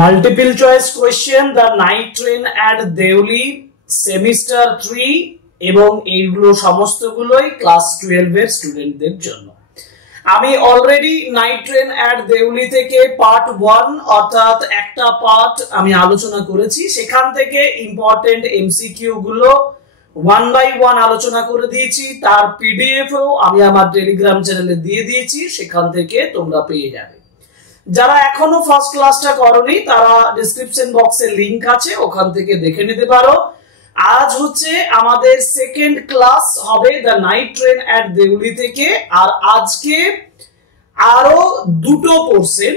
Multiple choice question, the night train at Deoli, semester 3 এবং এইগুলো সমস্তগুলোই class 12 এর স্টুডেন্টদের জন্য। আমি অলরেডি নাইট ট্রেন এট দেউলি থেকে পার্ট 1 অর্থাৎ একটা পার্ট আমি আলোচনা করেছি, সেখান থেকে ইম্পর্টেন্ট এমসিকিউ গুলো 1 বাই 1 আলোচনা করে দিয়েছি। তার পিডিএফও আমি আমার টেলিগ্রাম চ্যানেলে দিয়ে দিয়েছি, সেখান থেকে তোমরা পেয়ে যাবে। যারা এখনো ফার্স্ট ক্লাসটা করনি তারা ডেসক্রিপশন বক্সে লিংক আছে, ওখান থেকে দেখে নিতে পারো। আজ হচ্ছে আমাদের সেকেন্ড ক্লাস হবে দ্য নাইট ট্রেন এট দেউলি থেকে, আর আজকে আরো দুটো পোর্শন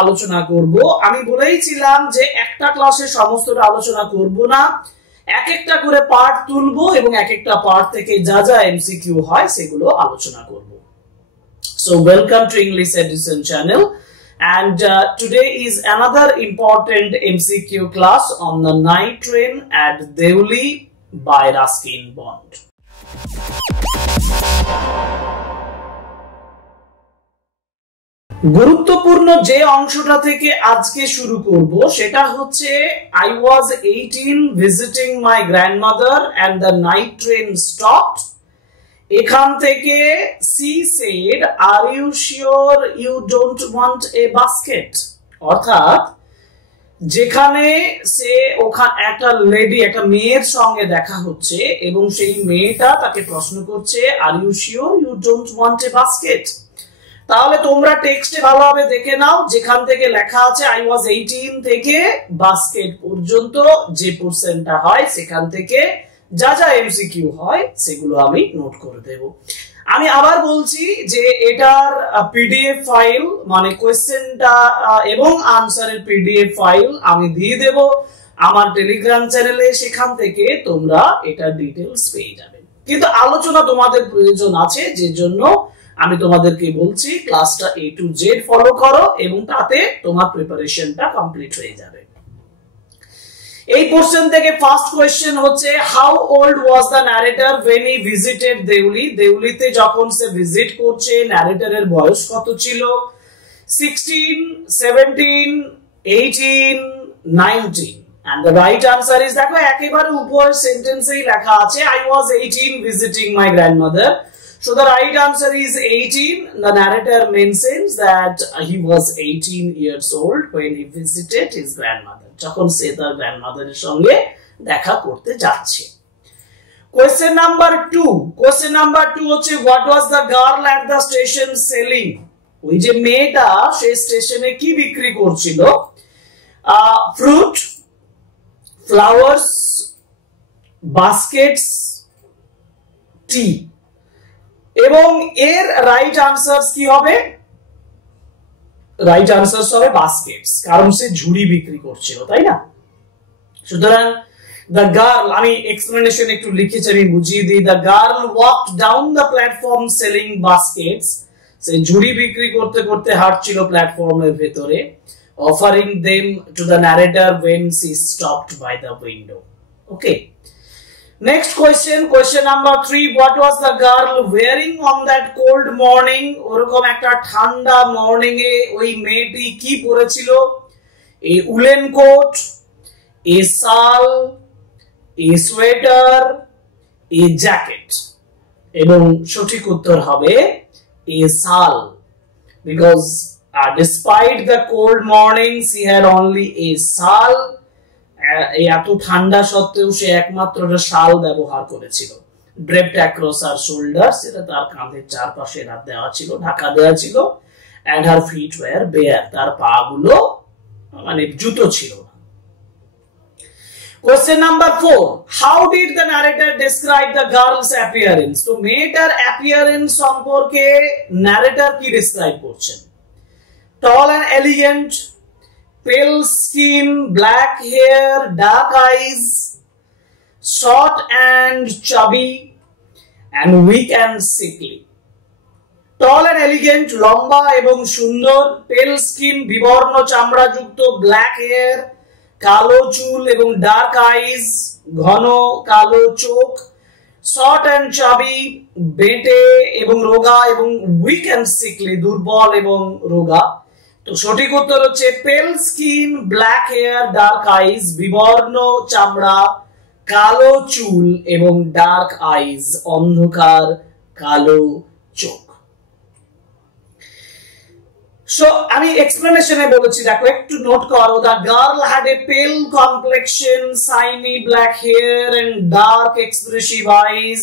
আলোচনা করব। আমি বলেইছিলাম যে একটা ক্লাসে সমস্তটা আলোচনা করব না, এক একটা করে পার্ট তুলবো এবং এক একটা পার্ট থেকে যা যা এমসিকিউ হয় সেগুলো আলোচনা করব। So welcome to English education channel. And today is another important MCQ class on the night train at Deuli by Ruskin Bond. গুরুত্বপূর্ণ যে অংশটা থেকে আজকে শুরু করব সেটা হচ্ছে I was 18 visiting my grandmother and the night train stopped. এখান থেকে she said, are you sure you don't want a basket? অর্থাৎ যেখানে সে ওখানে একটা লেডি, একটা মেয়ের সঙ্গে দেখা হচ্ছে এবং সেই মেয়েটা তাকে প্রশ্ন করছে are you sure you don't want a basket? তাহলে তোমরা টেক্সটে ভালোভাবে দেখে নাও, যেখান থেকে লেখা আছে I was 18 থেকে বাস্কেট পর্যন্ত যে পোরশনটা হয় সেখান থেকে যা যা এমসিকিউ হয় সেগুলো আমি নোট করে দেব। আমি আবার বলছি যে এটার পিডিএফ ফাইল মানে কোয়েশ্চেনটা এবং আনসারের পিডিএফ ফাইল আমি দিয়ে দেব আমার টেলিগ্রাম চ্যানেলে, সেখান থেকে তোমরা এটা ডিটেইলস পেয়ে যাবে। কিন্তু আলোচনা তোমাদের প্রয়োজন আছে, যে জন্য আমি তোমাদেরকে বলছি ক্লাসটা A to Z ফলো করো এবং তাতে তোমার প্রিপারেশনটা কমপ্লিট হয়ে যাবে। এই কোশ্চেন থেকে ফার্স্ট কোশ্চেন হচ্ছে how old was the narrator when he visited Deoli? দেউলিতে যখন সে ভিজিট করছে ন্যারেটরের বয়স কত ছিল? 16, 17, 18, 19 and the right answer is, দেখো একেবারে উপর সেন্টেন্সেই লেখা আছে I was 18 visiting my grandmother. So the right answer is 18. The narrator mentions that he was 18 years old when he visited his grandmother. যখন সে তার গ্র্যান্ডমাদারের সঙ্গে দেখা করতে যাচ্ছে। কোশ্চেন নাম্বার 2 হচ্ছে what was the girl at the station selling? ওই যে মেয়েটা সে স্টেশনে কি বিক্রি করছিল? ফ্রুট, ফ্লাওয়ার্স, বাস্কেটস, টি। এবং এর রাইট আনসারস কি হবে? রাইট আনসারস হবে বাস্কেটস, কারণ সে ঝুড়ি বিক্রি করছিল, তাই না? সুতরাং দ্য গার্ল, আমি এক্সপ্লেনেশন একটু লিখেছি, আমি বুঝিয়ে দিই। The girl walked down the platform selling baskets. সে ঝুড়ি বিক্রি করতে করতে হাঁটছিল প্ল্যাটফর্মের ভেতরে। Offering them to the narrator when she stopped by the window. Okay. Next question number 3, what was the girl wearing on that cold morning? ওরকম একটা ঠান্ডা মর্নিং এ ওই মেয়েটি কি পরেছিল? এ উলেন কোট, এ শাল, এ সোয়েটার, এ জ্যাকেট। এবং সঠিক উত্তর হবে এ শাল, because despite the cold morning she had only a shawl. এত ঠান্ডা সত্ত্বেও সে একমাত্র শাল ব্যবহার করেছিল। ড্রেপড অ্যাক্রস হার শোল্ডার্স, এটা তার কাঁধের চারপাশে দেওয়া ছিল, ঢাকা দেওয়া ছিল। And her feet were bare, তার পা গুলো মানে জুতো ছিল না। Question number 4, how did the narrator describe the girl's appearance? তো মেয়েটার অ্যাপিয়ারেন্স সম্পর্কে ন্যারেটর কি ডেসক্রাইব করছেন? Tall and elegant, pale skin, black hair, dark eyes, short and chubby, and weak and sickly. Tall and elegant, লম্বা এবং সুন্দর, pale skin, বিবর্ণ চামড়া যুক্ত, black hair, কালো চুল এবং dark eyes, ঘন কালো চোখ, short and chubby, বেঁটে এবং রোগা, এবং weak and sickly, দুর্বল এবং রোগা। তো সঠিক উত্তর হচ্ছে পেল স্কিন, ব্ল্যাক হেয়ার, ডার্ক আইজ, বিবর্ণ চামড়া, কালো চুল এবং ডার্ক আইজ, অন্ধকার কালো চোখ। সো আমি এক্সপ্লেনেশনে বলেছি, দেখো একটু নোট করো। The girl had a pale complexion, shiny black hair and dark expressive eyes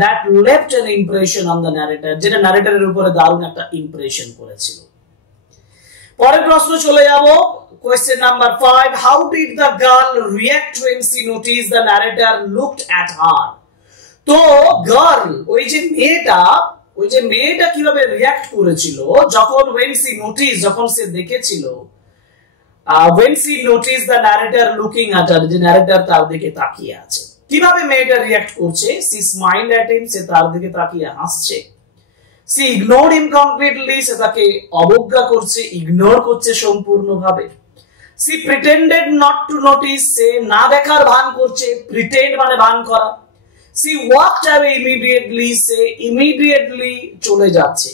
that left an impression on the narrator, যেটা ন্যারেটরের উপরে দারুণ একটা ইমপ্রেশন করেছিল। পরের প্রশ্ন চলে যাব, question number 5, how did the girl react when she noticed the narrator looked at her? তো গার্ল, ওই যে মেয়েটা কিভাবে রিঅ্যাক্ট করেছিল যখন when she noticed, যখন সে দেখেছিল when she noticed the narrator looking at her, যে ন্যারেটর তার দিকে তাকিয়ে আছে, কিভাবে মেয়েটা রিঅ্যাক্ট করছে? she smiled at him, সে তার দিকে তাকিয়ে হাসছে। she ignored him completely, সে তাকে অবজ্ঞা করছে, ইগনোর করছে সম্পূর্ণভাবে। she pretended not to notice, সে না দেখার ভান করছে, প্রিটেন্ড মানে ভান করা। she walked away immediately, say immediately চলে যাচ্ছে।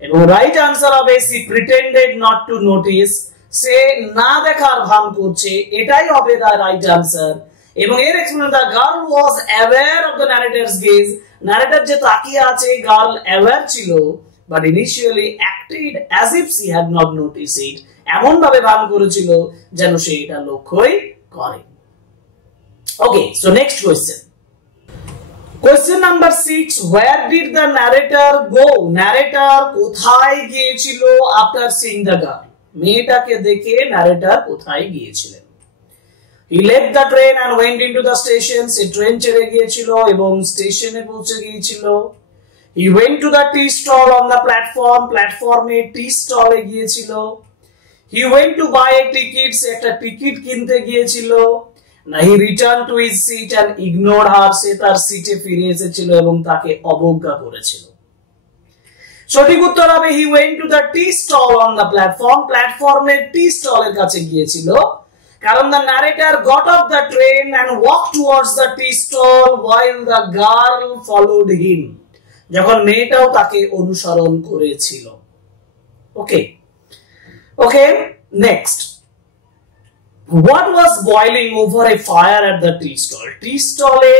এবং রাইট আনসার হবে she pretended not to notice, সে না দেখার ভান করছে, এটাই হবে দা রাইট আনসার। এবং এর explanation, the girl was aware of the narrator's gaze, narrator যে তাকিয়ে আছে গার্ল অ্যাওয়্যার ছিল, but initially acted as if she had not noticed it, এমন ভাবে ভান করেছিল যেন সে এটা লক্ষ্যই করে। Okay, so next question, question number 6, where did the narrator go? Narrator কোথায় গিয়েছিল আফটার সিইং দ্য গার্ল? মেয়েটাকে দেখে ন্যারেটর কোথায় গিয়েছিলেন? He left the train and went into the station, say train ছেড়ে গিয়েছিল এবং স্টেশনে পৌঁছে গিয়েছিল। He went to the tea stall on the platform, প্ল্যাটফর্মে টি স্টলে গিয়েছিল। He went to buy a ticket, সে একটা টিকিট কিনতে গিয়েছিল। না, he returned to his seat and ignored her, সে তার সিটে ফিরে এসেছিল এবং তাকে অবজ্ঞা করেছিল। সঠিক উত্তর হবে he went to the tea stall on the platform, প্ল্যাটফর্মের টি স্টলের কাছে গিয়েছিল। কারণ the narrator got off the train and walked towards the tea stall while the girl followed him, যখন মেয়েটাও তাকে অনুসরণ করেছিল। ওকে, next, what was boiling over a fire at the tea stall? টি স্টলে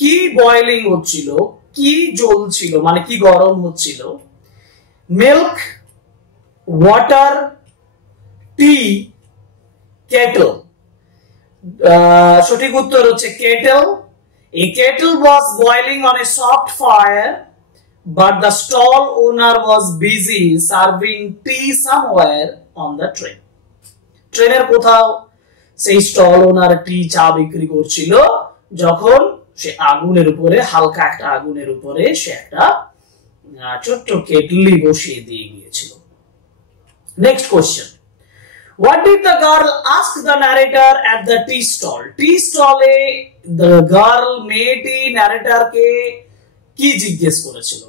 কি বয়লিং হচ্ছিল, কি জ্বলছিল, মানে কি গরম হচ্ছিল? মিল্ক, ওয়াটার, টি, কেটল। সঠিক উত্তর হচ্ছে Kettle. A kettle was boiling on a soft fire, but the stall owner was busy serving tea somewhere on the train. ট্রেনের কোথাও সেই স্টল ওনার টি, চা বিক্রি করছিল, যখন সে আগুনের উপরে, হালকা একটা আগুনের উপরে সে একটা ছোট্ট কেটলি বসিয়ে দিয়ে গিয়েছিল। Next question, what did the girl ask the narrator at the tea stall? tea stall-এ the girl, মেয়েটি ন্যারেটরকে কি জিজ্ঞেস করেছিল?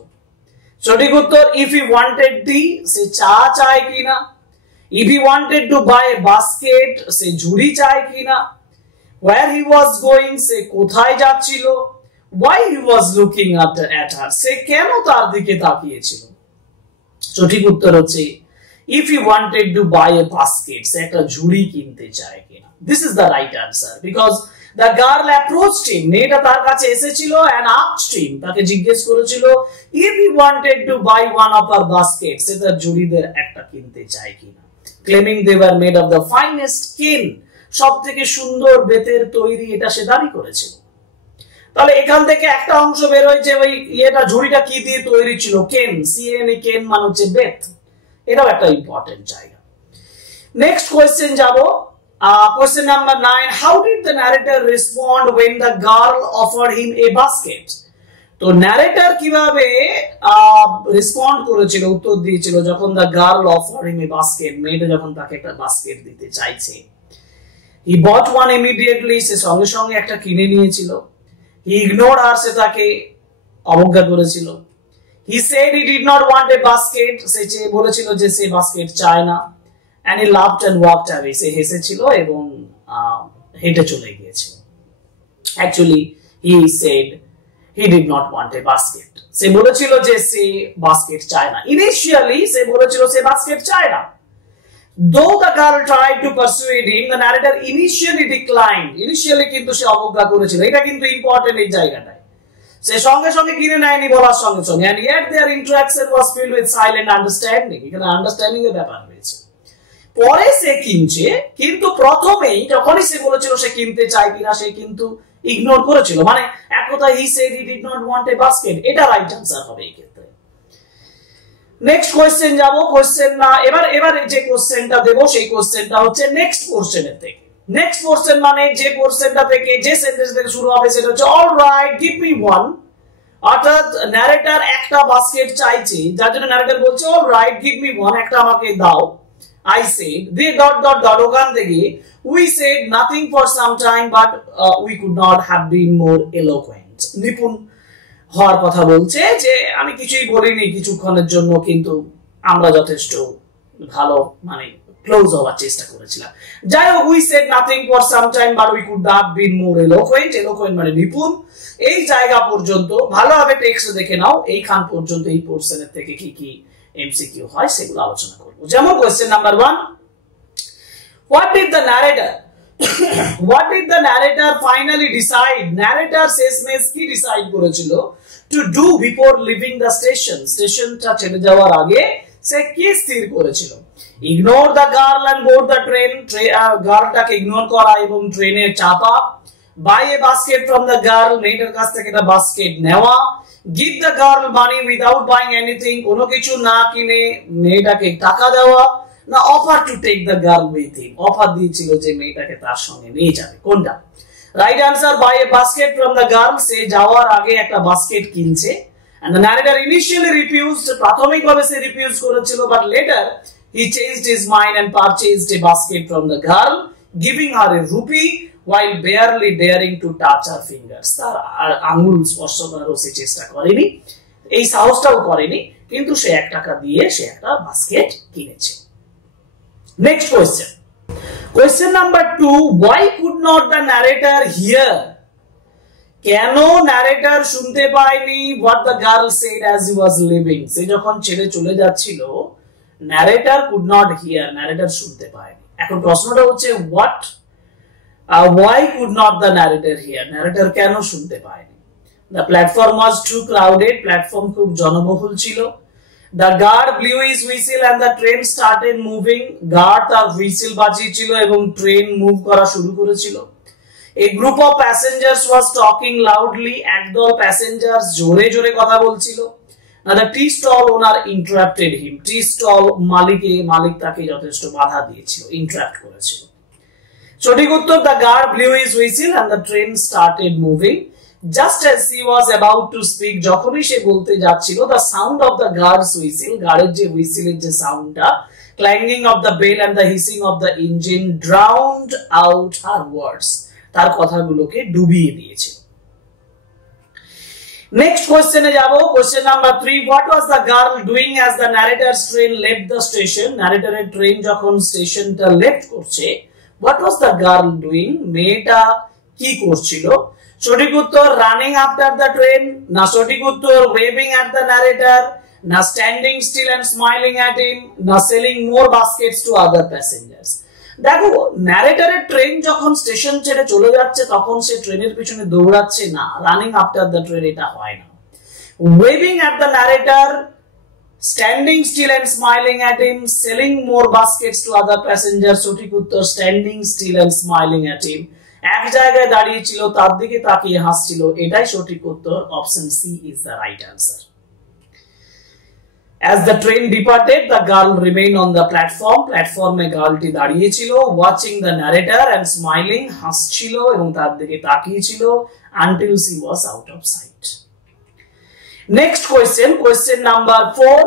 সঠিক উত্তর, if he wanted tea, সে চা চায় কিনা। if he wanted to buy a basket, সে ঝুড়ি চায় কিনা। where he was going, সে কোথায় যাচ্ছিল। why he was looking at her, সে কেন তার দিকে তাকিয়েছিল। সঠিক উত্তর হচ্ছে if he wanted to buy a basket, সে একটা ঝুড়ি কিনতে চায় কিনা। this is the right answer because the girl approached him, মেয়েটা তার কাছে এসেছিল and asked him, তাকে জিজ্ঞেস করেছিল if he wanted to buy one of her baskets, সে তার ঝুড়িদের একটা কিনতে চায় কিনা। claiming they were made of the finest skin, সবথেকে সুন্দর বেতের তৈরি, এটা সে দাবি করেছিল। তাহলে এখান থেকে একটা অংশ বের হয়েছে, ওই এটা ঝুড়িটা কি দিয়ে তৈরি ছিল? কেন, সিএনএ, কেন মানে হচ্ছে বেত। এটাও একটা ইম্পর্টেন্ট জায়গা। নেক্সট কোয়েশ্চেন যাব, question number 9, how did the narrator respond when the girl offered him a basket? তো ন্যারেটর কিভাবে রেসপন্ড করেছিল, উত্তর দিয়েছিল, যখন the girl offered him a basket, মেয়েটা যখন তাকে একটা বাস্কেট দিতে চাইছে। হি বট ওয়ান ইমিডিয়েটলি, সে সঙ্গে সঙ্গে একটা কিনে নিয়েছিল। হি ইগনোরড হার, সে তাকে অবজ্ঞা করেছিল। He said he did not want a basket, সে বলেছিল যে সে বাস্কেট চায় না। And he laughed and walked away, সে হেসেছিল এবং হেঁটে চলে গিয়েছিল। Actually he said he did not want a basket. সে বলেছিল যে সে বাস্কেট চায় না। ইনিশিয়ালি সে বলেছিল সে বাস্কেট চায় না। Though the girl tried to persuade him, the narrator initially declined. Initially কিন্তু সে অবজ্ঞা করেছিল। এটা কিন্তু ইম্পর্টেন্ট এই জায়গাটায়। সে সঙ্গে সঙ্গে কিনে নেয়নি বলার সঙ্গে সঙ্গে, and yet their interaction was filled with silent understanding. এখানে আন্ডারস্ট্যান্ডিং এর ব্যাপার রয়েছে। পরে সে কিনছে, কিন্তু প্রথমেই যখনই সে বলেছিল সে কিনতে চায় কিনা, সে কিন্তু ইগনোর করেছিল। মানে এক কথা, he said he did not want a basket। এটা রাইট আনসার হবে এই ক্ষেত্রে। নেক্সট কোশ্চেন যাব। কোশ্চেন না, এবার যে কোশ্চেনটা দেব সেই কোশ্চেনটা হচ্ছে নেক্সট পোরশনের থেকে। নেক্সট পোরশন মানে যে পোরশনটা থেকে, যে সেন্টেন্স থেকে শুরু হবে সেটা হচ্ছে all write give me one. অর্থাৎ ন্যারেটর একটা বাস্কেট চাইছে, যার জন্য ন্যারেটর বলছে all write give me one, একটা আমাকে দাও। I said, they ... ওখান থেকে we said nothing for some time, but we could not have been more eloquent. নিপুণ হওয়ার কথা বলছে যে আমি কিছুই বলিনি কিছুক্ষণের জন্য, কিন্তু আমরা যথেষ্ট ভালো মানে ক্লোজ হওয়ার চেষ্টা করেছিলাম। যাই হোক, we said nothing for some time, but we could have been more eloquent. eloquent মানে নিপুণ। এই জায়গা পর্যন্ত ভালোভাবে টেক্সট দেখে নাও, এইখান পর্যন্ত এই পোরশনের থেকে কি কি এমসিকিউ হয় সেগুলো আলোচনা করব। যেমন question number 1, what did the narrator finally decide? narrator শেষমেশ কি ডিসাইড করেছিল to do before leaving the station? স্টেশনটা ছেড়ে যাওয়ার আগে সে কি স্থির করেছিল? ignore the girl and board the train, গার্লটাকে ইগনোর করা এবং ট্রেনে চাপা। buy a basket from the girl, মেয়েটার কাছ থেকে একটা বাস্কেট নেওয়া। give the girl money without buying anything, কোনো কিছু না কিনে মেয়েটাকে টাকা দেওয়া। না offer to take the girl with him, offer দিয়েছিল যে মেয়েটাকে তার সঙ্গে নিয়ে যাবে। কোনটা right answer? buy a basket from the girl, সে যাওয়ার আগে একটা বাস্কেট কিনছে। and the narrator initially refused, প্রাথমিকভাবে সে রিফিউজ করেছিল, but later he changed his mind and purchased a basket from the girl, giving her a rupee while barely daring to touch her fingers. তার আঙ্গুল স্পর্শ করারও সে চেষ্টা করেনি, এই সাহসটাও করেনি, কিন্তু সে 1 টাকা দিয়ে সে একটা বাস্কেট কিনেছে। Next question, question number 2, why could not the narrator hear? কেন ন্যারেটর শুনতে পায়নি what the girl said as he was leaving? সে যখন ছেড়ে চলে যাচ্ছিল, narrator could not hear, narrator শুনতে পায়নি। এখন প্রশ্নটা হচ্ছে why could not the narrator hear? narrator কেন শুনতে পায়নি? the platform was too crowded, platform খুব জনবহুল ছিল। the guard blew his whistle and the train started moving, guard তার হুইসেল বাজিয়েছিল এবং ট্রেন মুভ করা শুরু করেছিল। a group of passengers was talking loudly, একদল প্যাসেঞ্জার্স জোরে জোরে কথা বলছিল। now the tea stall owner interrupted him, tea stall মালিক তাকে যথেষ্ট বাধা দিয়েছিল, ইন্টারাপ্ট করেছিল। সঠিক উত্তর, the guard blew his whistle and the train started moving. just as he was about to speak, যখনই সে বলতে যাচ্ছিল, the sound of the guard's whistle, গার্ডের যে হুইসেলের যে সাউন্ডটা, clanging of the bell and the hissing of the engine drowned out her words, তার কথাগুলোকে ডুবিয়ে দিয়েছিল। নেক্সট কোশ্চেনে যাব। Question number 3, what was the girl doing as the narrator's train left the station? narrator's train যখন স্টেশনটা left করছে, what was the girl doing? মেয়েটা কি করছিল? সঠিক উত্তর, running after the train। না সঠিক উত্তর, waving at the narrator। না standing still and smiling at him। না selling more baskets to other passengers। দেখো, ন্যারেটরের ট্রেন যখন স্টেশন ছেড়ে চলে যাচ্ছে তখন সে ট্রেনের পিছনে দৌড়াচ্ছে না, রানিং আফটার দ্য ট্রেন এটা হয় না। Waving at the narrator, standing still and smiling at him, selling more baskets to other passenger. সঠিক উত্তর, standing still and smiling at him, এক জায়গায় দাঁড়িয়ে ছিল, তার দিকে তাকিয়ে হাসছিল, এটাই সঠিক উত্তর। Option C is the right answer. As the train departed, the girl remained on the platform. প্ল্যাটফর্মে গার্লটি দাঁড়িয়ে ছিল, watching the narrator and smiling, হাসছিল এবং তার দিকে তাকিয়ে ছিল, until she was out of sight. Next question, question number 4,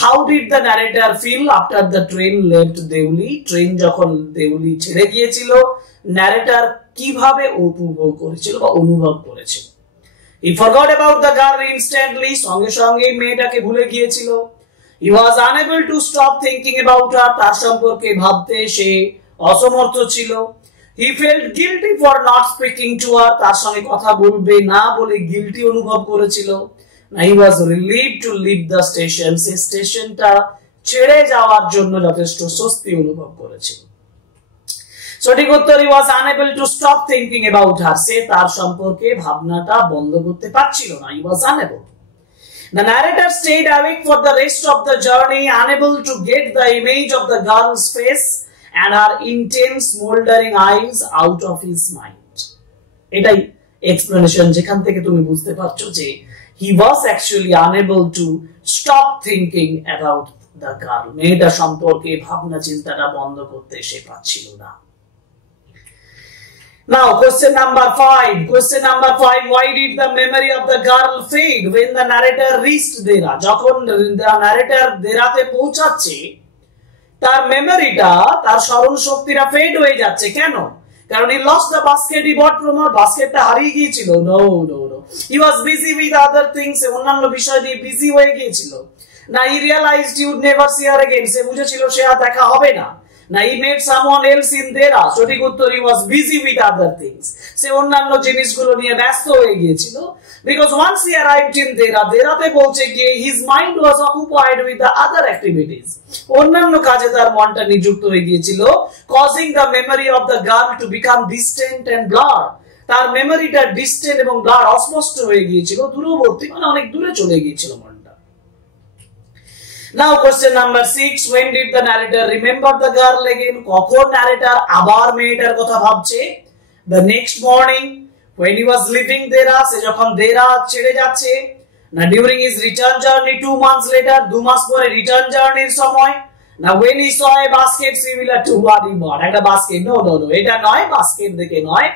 how did the narrator feel after the train left Deuli? Train যখন দেউলি ছেড়ে গিয়েছিল, narrator কিভাবে উপভোগ করেছিল বা অনুভব করেছিল? He forgot about the girl instantly, সঙ্গে সঙ্গে মেয়েটাকে ভুলে গিয়েছিল। He was unable to stop thinking about her, তার সম্পর্কে ভাবতে সে অসমর্থ ছিল। He felt guilty for not speaking to her. তার সঙ্গে কথা বলবে না বলে গিল্টি অনুভব করেছিল। He was relieved to leave the station. সে স্টেশনটা ছেড়ে যাওয়ার জন্য যথেষ্ট স্বস্তি অনুভব করেছিল। সঠিক উত্তর, he was unable to stop thinking about her. সে তার সম্পর্কে ভাবনাটা বন্ধ করতে পারছিল না। He was unable. The narrator stayed awake for the rest of the journey, unable to get the image of the girl's face and her intense smoldering eyes out of his mind. এটাই explanation যেখান থেকে তুমি বুঝতে পারছো যে he was actually unable to stop thinking about the girl. মেয়েটা সম্পর্কে ভাবনা চিন্তাটা বন্ধ করতে সে পারছিল না। Now, question number 5. Question number 5. Why did the memory of the girl fade when the narrator reached Dera? যখন the narrator দেরাতে পৌঁছাচ্ছে, তার মেমোরিটা, তার স্মরণ শক্তিটা ফেড হয়ে যাচ্ছে। কেন? কারণ he lost the basket he bought from her. বাস্কেটটা হারিয়ে গিয়েছিল। No. He was busy with other things. অন্যান্য বিষয় নিয়ে বিজি হয়ে গিয়েছিল। না, he realized he would never see her again. সে বুঝেছিল সে আর দেখা হবে না। Now he met someone else in Dera. সঠিক উত্তর, he was busy with other things. সে অন্যান্য জিনিসগুলো নিয়ে ব্যস্ত হয়ে গিয়েছিল। Because once he arrived in Dera, দেরাতে পৌঁছে গিয়ে his mind was occupied with the other activities. অন্যান্য কাজে তার মনটা নিযুক্ত হয়ে গিয়েছিল, causing the memory of the girl to become distant and blurred. তার মেমোরিটা ডিস্টেন্ট এবং ব্লার, অস্পষ্ট হয়ে গিয়েছিল, দূরবর্তী, মানে অনেক দূরে চলে গিয়েছিল মনটা। Now question number 6. When did the narrator remember the girl again? কখন narrator আবার মেয়েটার কথা ভাবছে? The next morning when he was leaving Dera. সে যখন দেরা ছেড়ে যাচ্ছে। না, during his return journey 2 months later. 2 মাস পরে রিটার্ন জার্নির সময়। না, when he saw a basket similar to what he bought. একটা বাস্কেট, no, এটা নয়, বাস্কেট দেখে নয়।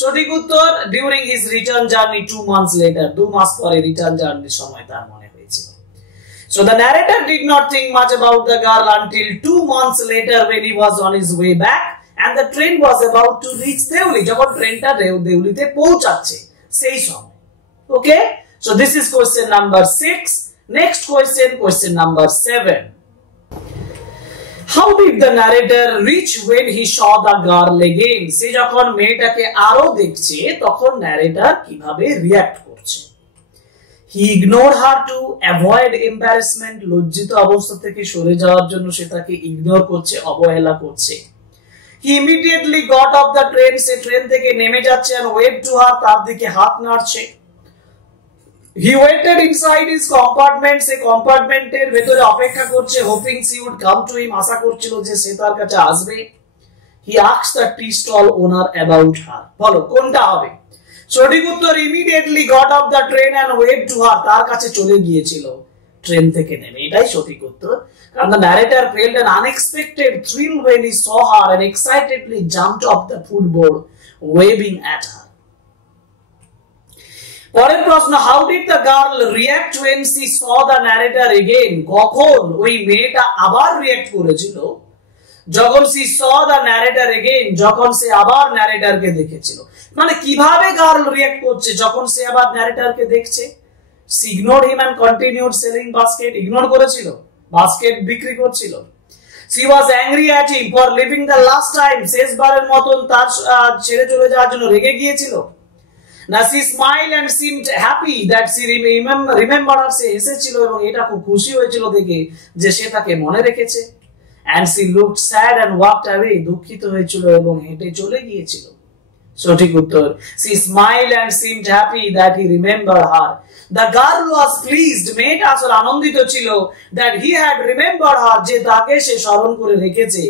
সঠিক উত্তর, during his return journey 2 months later. 2 মাস পরে রিটার্ন জার্নির সময় তার মনে হয়েছিল। So the narrator did not think much about the girl until 2 months later when he was on his way back and the train was about to reach Deuli. যখন ট্রেনটা দেউলিতে পৌঁছাচ্ছে সেই সময়। Okay? So this is question number 6. Next question number 7. How did the narrator reach when he saw the girl again? সে যখন মেয়েটাকে আরো দেখছে তখন narrator কিভাবে রিঅ্যাক্ট করছে? He ignored her to avoid embarrassment. লজ্জিত অবস্থা থেকে সরে যাওয়ার জন্য সে তাকে ইগনোর করছে, অবহেলা করছে। He immediately got off the train. Say train থেকে নেমে যাচ্ছে and waved to her. তার দিকে হাত নাড়ছে। He waited inside his compartment. সে কম্পার্টমেন্টের ভেতরে অপেক্ষা করছে, hoping she would come to him. আশা করছিল যে সে তার কাছে আসবে। He asked the tea stall owner about her. বলো কোনটা হবে? সঠিক উত্তর, immediately got off the train and waved to her. তার কাছে চলে গিয়েছিল ট্রেন থেকে নেমে। এটাই সঠিক উত্তর। কারণ the narrator felt an unexpected thrill when he saw her and excitedly jumped off the footboard waving at her. পরের প্রশ্ন, how did the girl react when she saw the narrator again? কখন ওই মেয়েটা আবার রিঅ্যাক্ট করেছিল যখন she saw the narrator again, যখন সে আবার ন্যারেটরকে দেখেছিল? মানে কিভাবে গার্ল রিঅ্যাক্ট করছে যখন সে আবার ন্যারেটরকে দেখছে? She ignored him and continued selling basket. Ignore করেছিল, বাস্কেট বিক্রি করছিল। She was angry at him for leaving the last time. শেষবারের মতন তার ছেড়ে চলে যাওয়ার জন্য রেগে গিয়েছিল। না, she smiled and seemed happy that she remembered her. সে হেসেছিল এবং এটা খুব খুশি হয়েছিল দেখে যে সে তাকে মনে রেখেছে। And she looked sad and walked away. দুঃখিত হয়েছিল এবং হেঁটে চলে গিয়েছিল। সঠিক উত্তর, she smiled and seemed happy that he remembered her. The girl was pleased. মেয়েটা আসলে আনন্দিত ছিল that he had remembered her. যে তাকে সে স্মরণ করে রেখেছে।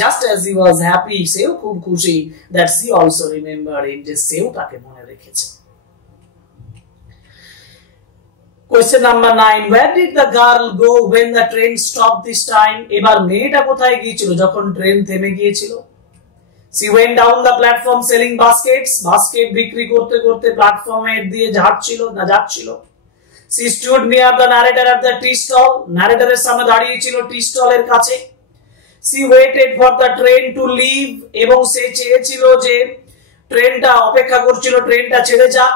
Just as he was happy, সেও খুব খুশি that she also remembered him. যে সেও তাকে মনে রেখেছে। Question number 9. Where did the girl go when the train stopped this time? এবার মেয়েটা কোথায় গিয়েছিল যখন ট্রেন থেমে গিয়েছিল? She went down the platform selling baskets. Basket বিক্রি করতে করতে প্ল্যাটফর্মের দিয়ে যাচ্ছিল। She stood near the narrator at the tea stall. narratorের সামনে দাঁড়িয়ে ছিল টি স্টলের কাছে। She waited for the train to leave. এবং সে চেয়েছিল যে ট্রেনটা অপেক্ষা করছিল ট্রেনটা ছেড়ে যাক।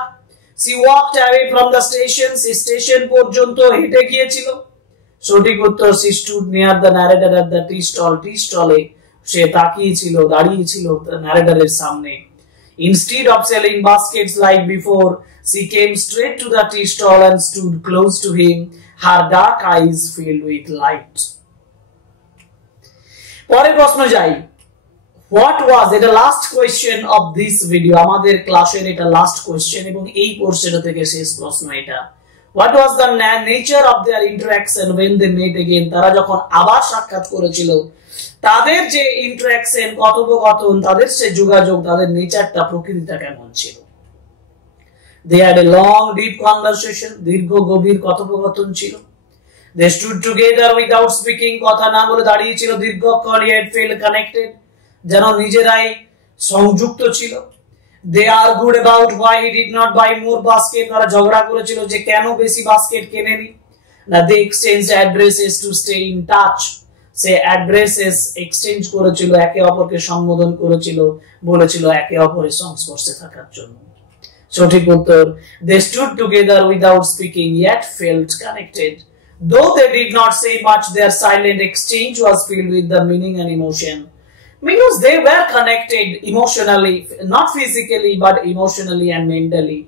She walked away from the station. Say station পর্যন্ত হেঁটে গিয়েছিল। সঠিক উত্তর, she stood near the narrator at the tea stall. টি স্টলে সে তাকিয়েছিল, দাঁড়িয়েছিল ন্যারেটরের সামনে। Instead of selling baskets like before, she came straight to the tea stall and stood close to him, her dark eyes filled with light. পরের প্রশ্ন যাই। What was the last question of this video? আমাদের ক্লাসের এটা last question এবং এই কোর্সের থেকে শেষ প্রশ্ন এটা। What was the nature of their interaction when they met again? তারা যখন আবার সাক্ষাৎ করেছিল, তাদের যে ইন্টারঅ্যাকশন, কথোপকথন, তাদের সে যোগাযোগ, তাদের নেচারটা, প্রকৃতিটা কেমন ছিল? They had a long deep conversation. দীর্ঘ গভীর কথোপকথন ছিল। They stood together without speaking. কথা না বলে দাঁড়িয়ে ছিল দীর্ঘক্ষণ, yet felt connected. যেন নিজেরাই সংযুক্ত ছিল। They argued about why he did not buy more basket. তারা ঝগড়া করেছিল যে কেন বেশি বাস্কেট কেনেনি। Now they exchanged addresses to stay in touch. সে অ্যাড্রেসেস এক্সচেঞ্জ করেছিল, একে অপরকে সম্বোধন করেছিল, বলেছিল একে অপরের সংস্পর্শে থাকার জন্য। সঠিক উত্তর, they stood together without speaking yet felt connected. Though they did not say much, their silent exchange was filled with the meaning and emotion. Because they were connected emotionally, not physically but emotionally and mentally,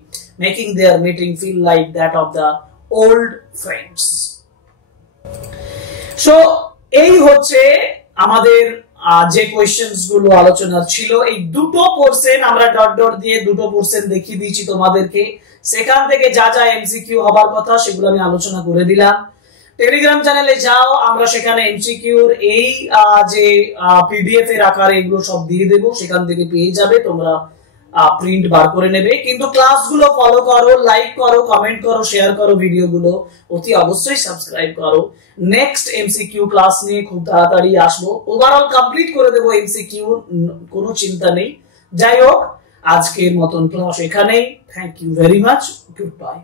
making their meeting feel like that of the old friends. So এই হচ্ছে আমাদের যে questions গুলো আলোচনা ছিল। এই দুটো portion আমরা ডট ডট দিয়ে দুটো পোরশন দেখিয়ে দিয়েছি তোমাদেরকে। সেখান থেকে যা যা এমসিকিউ হবার কথা সেগুলো আমি আলোচনা করে দিলাম। টেলিগ্রাম চ্যানেলে যাও, আমরা সেখানে এমসিকিউর এই যে পিডিএফ এর আকারে এগুলো সব দিয়ে দেবো, সেখান থেকে পেয়ে যাবে, তোমরা প্রিন্ট বার করে নেবে। কিন্তু ক্লাসগুলো ফলো করো, লাইক করো, কমেন্ট করো, শেয়ার করো ভিডিওগুলো, অতি অবশ্যই সাবস্ক্রাইব করো। নেক্সট এমসিকিউ ক্লাস নিয়ে খুব তাড়াতাড়ি আসবো, ওভারঅল কমপ্লিট করে দেবো এমসিকিউ, কোনো চিন্তা নেই। যাই হোক, আজকের মতন ক্লাস এখানেই। Thank you very much, good bye.